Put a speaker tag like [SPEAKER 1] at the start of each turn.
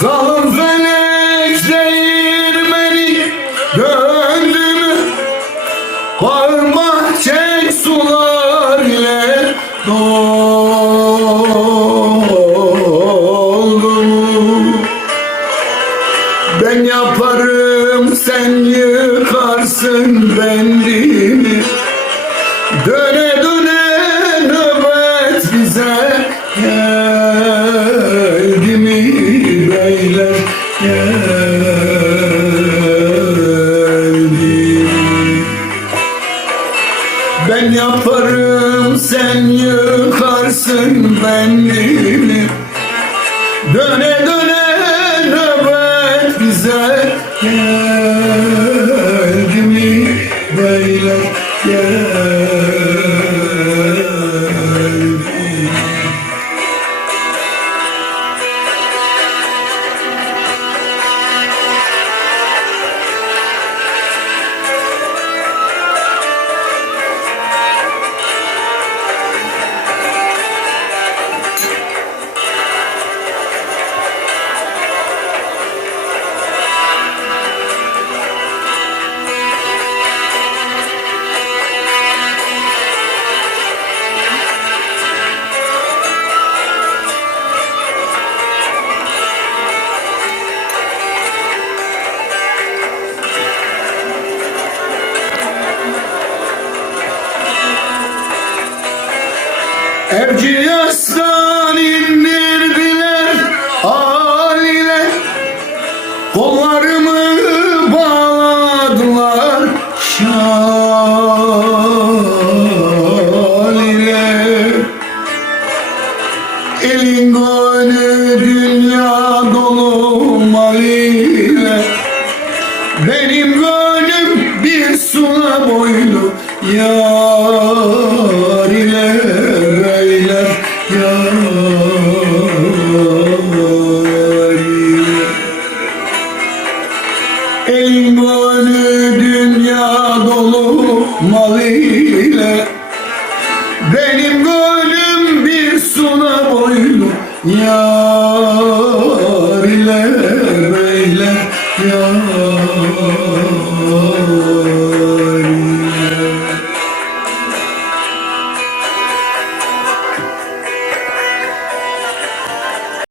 [SPEAKER 1] Zalim felek değirmeni döndü mü? Bağırma çek sular ile doldu? Ben yaparım sen yıkarsın bendimi Döne döne Ben yaparım sen yıkarsın bendimi Döne döne nöbet bize geldi Erciyes'ten indirdiler haline Kollarımı bağladılar şal Elin gönlü dünya dolu mal Benim gönlüm bir suna boylu yar maviyle Benim gönlüm bir suna boylu. Yar ile beyler yar